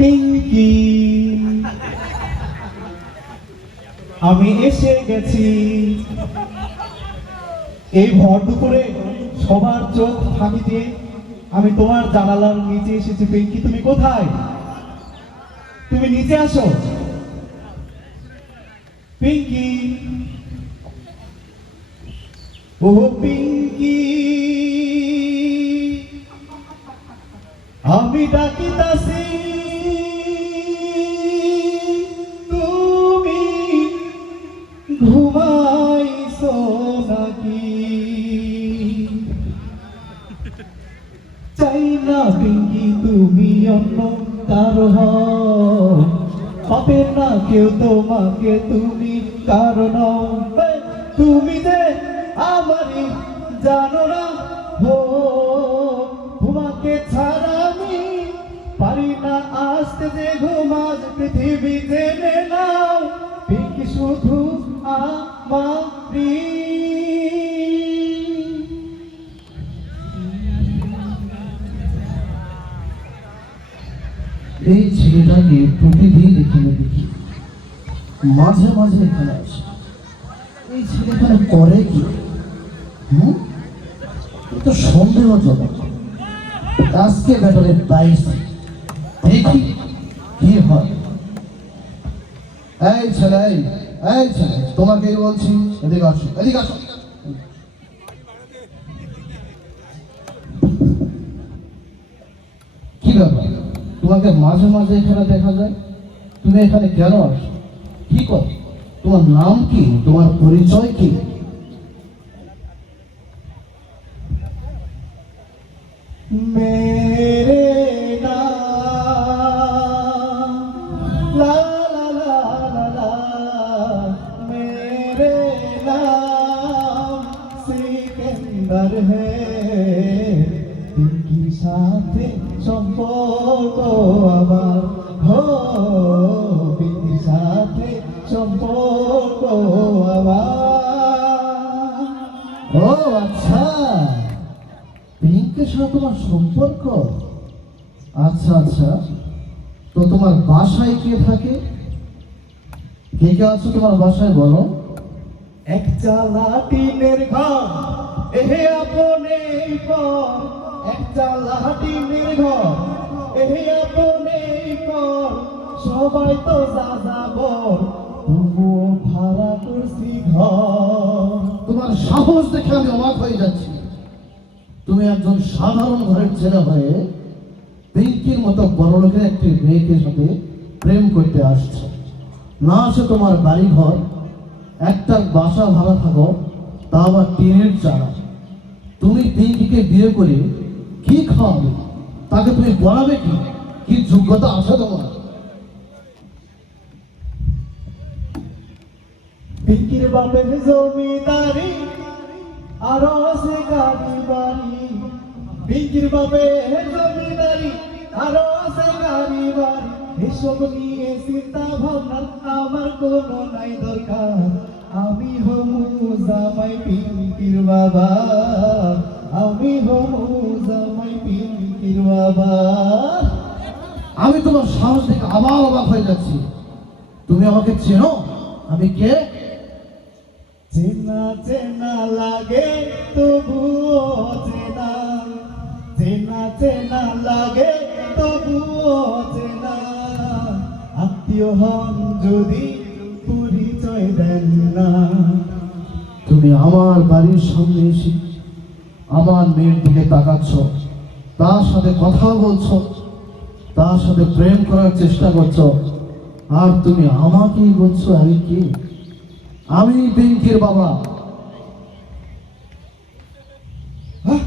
পিঙ্কি। আমি এসে গেছি। এই ভর দুপুরে সবার চোখ ফাঁকি আমি তোমার জানালার নিচে এসেছি, পিঙ্কি। তুমি কোথায়? তুমি নিচে আসো। পিঙ্কি। ও পিঙ্কি। আমি ডাকিতাছি, তুমি ঘুমাইছো নাকি চাই না পিঙ্কি, তুমি অন্য কারও হও। পাবে না কেউ তোমাকে, তুমি কারণ তুমি যে আমারই জানো না, হো, তোমাকে ছাড়া না আসতে যে ঘুমাজ পৃথিবী জেনে নাও পিঙ্কি শুধু আমারই। এই ছেলেটাকে প্রতিদিন এখানে দেখি। মাঝে মাঝে এখানে আসে। এই ছেলে এখানে করে কি? হুম? তো সন্দেহজনক। আজকে ব্যাটারে বাইশ দেখি কি হয়। এই ছেলে এই, ছেলে তোমাকে বলছি এদিকে আসো এদিকে আসো। কি ব্যাপার? তোমাকে মাঝে মাঝে এখানে দেখা যায়? তুমি এখানে কেন আসো? কি কর? তোমার নাম কি? তোমার পরিচয় কি? मेरे সিকেন্দার হে, পিঙ্কির সাথে সম্পর্ক আমার। হো, পিঙ্কির সাথে সম্পর্ক আমার। ও আচ্ছা। পিঙ্কের সাথে তোমার সম্পর্ক? আচ্ছা আচ্ছা। তো তোমার বাসায় কে থাকে? কে কে আছো তোমার বাসায় বলো? এক চালা টিনের ঘর। এহে আপনে পর এক চালা টিনের ঘর এহে আপনে পর সবাই তো যা যাবর তবুও ভাড়া করছি ঘর। তোমার সাহস দেখে আমি অবাক হয়ে যাচ্ছি। তুমি একজন সাধারণ ঘরের ছেলে হয়ে পিঙ্কির মতো বড় লোকের একটি মেয়েকে সাথে প্রেম করতে আসছো। না আসে তোমার বাড়ি ঘর একটা বাসা ভাড়া থাকো, তা আবার টিনের চালা তুমি পিঙ্কিকে বিয়ে করে কি খাওয়াবে? তাকে তুমি বলাবে কি? কি যোগ্যতা আছে তোমার? পিঙ্কির বাপের জমিদারি, আর আছে গাড়ি বাড়ি। পিঙ্কির বাপের জমিদারি, আর আছে গাড়ি বাড়ি। এসব নিয়ে চিন্তা ভাবনা আমার কোনো নাই দরকার। আমি হমু জামাই পিঙ্কির বাবা। আমি হমু জামাই পিঙ্কির বাবা। আমি তোমার সাহস দেখে আবার অবাক হয়ে যাচ্ছি। তুমি আমাকে চেনো? আমি কে? চেনা চেনা লাগে, তবুও চেনা। চেনা চেনা লাগে, তবুও চেনা। আত্মীয় হন যদি তুমি আমার বাড়ির সামনে এসে আমার মেয়ের দিকে তাকাচ্ছ, তার সাথে কথা বলছো, তার সাথে প্রেম করার চেষ্টা করছ। আর তুমি আমাকেই বলছো আমি কি? আমি পিঙ্কির বাবা। হ্যাঁ?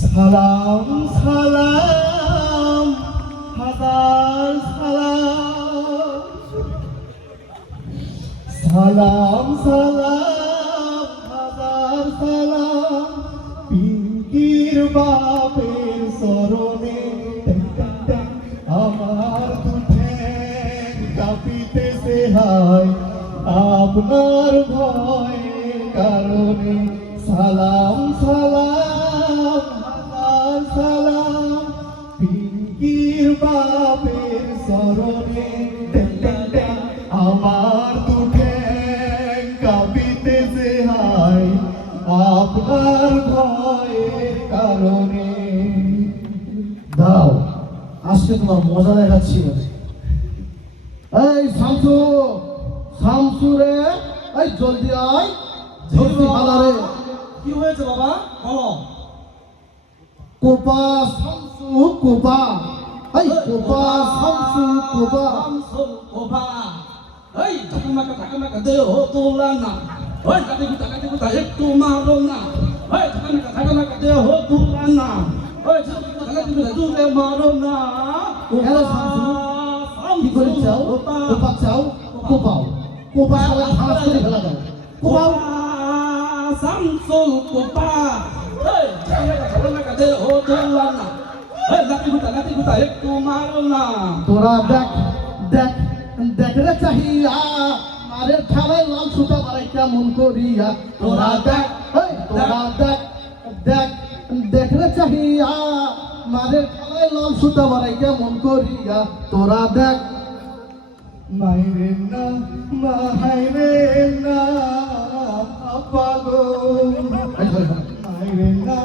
সালাম সালাম সালাম। সালাম, হাজার সালাম। পিঙ্কির বাপের স্মরণে আমার দুঠেন কাঁপিতেছে হয়। আপনার ভয় কারণে সালাম সালাম, হাজার সালাম। পিঙ্কির বাপের স্মরণে আপনার ভয়ের কারণে। দাও আজকে তোমার মজা দেখাচ্ছি এই শামসু শামসু রে এই জলদি আয় জলদি হালারে কি হয়েছে বাবা? বলো। কোপা শামসু কোপা। এই কোপা শামসু কোপা। শামসুল কোপা। এই ঝাকামাকা ঝাকামাকা দেহ তোলা না। ওই কাতে কুতা কাতে কুতা একটু মারো না। ওই ঝাকামাকা ঝাকামাকা দেহ তোলা না। ওই কাতে কুতা জুড়ে মারো না। হ্যালো কি করে চাও? কোপা। চাও? কোপাও কোপা শালা খারাপ করে ফেলা দাও। কোপাও শামসুল কোপা। না। ওই কাতে কুতা কাতে কুতা একটু মারো না। তোরা দেখ দেখ দেখ রে চাহিয়া। মারের খেলায় লাল সুতা বাড়াই কেমন করিয়া? তোরা দেখ তোরা দেখ। দেখ দেখ রে চাহিয়া। মারের খেলায় লাল সুতা বাড়াই কেমন করিয়া? তোরা দেখ। মাইরে না মাইরে না পাগো এই ধরে, ধরে। মাইরে না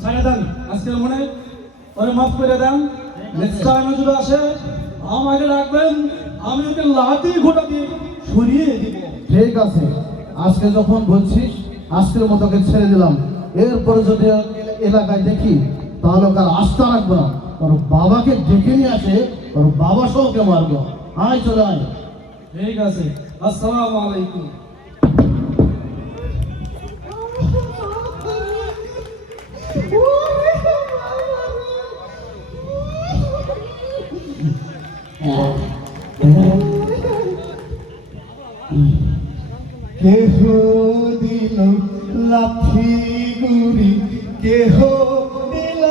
ছেড়ে দেন আজকের মনে ওরে মাফ করে দেন। নেক্সট টাইমে যদি আসে আমাকে রাখবেন। আমি ওকে ঘোটা দিয়ে সরিয়ে দিব। ঠিক আছে আজকে যখন বলছিস আজকের মতোকে ছেড়ে দিলাম। এরপরে যদি এলাকায় দেখি তাহলে ওকে আস্থা রাখব না। ওর বাবাকে ডেকে নিয়ে আসে ওর বাবা সহ ওকে মারবো। আয় চলে আয়। ঠিক আছে। আসসালামু আলাইকুম। কেহ দিল লাঠি গুড়ি, কেহ দিল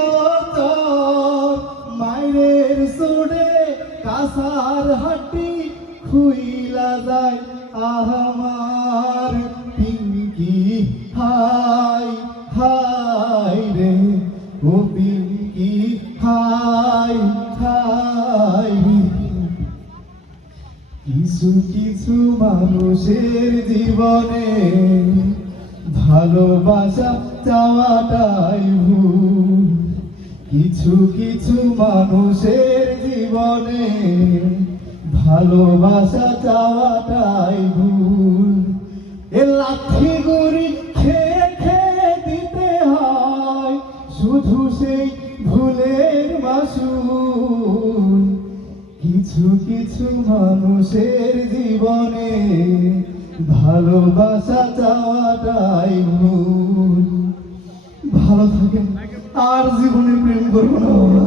মায়ের সোড়ে কাসার হাটি খুইলা যায় আমার পিঙ্কি। হাই হাই রে ও পিঙ্কি, হাই। কিছু কিছু মানুষের জীবনে ভালোবাসা চাওয়াটাই ভুল। কিছু কিছু মানুষের জীবনে ভালোবাসা চাওয়াটাই ভুল। এ লাঠি গুড়ি কিছু কিছু মানুষের জীবনে ভালোবাসা চাওয়াটাই ভুল ভালো থাকেন আর জীবনে প্রেম করব না।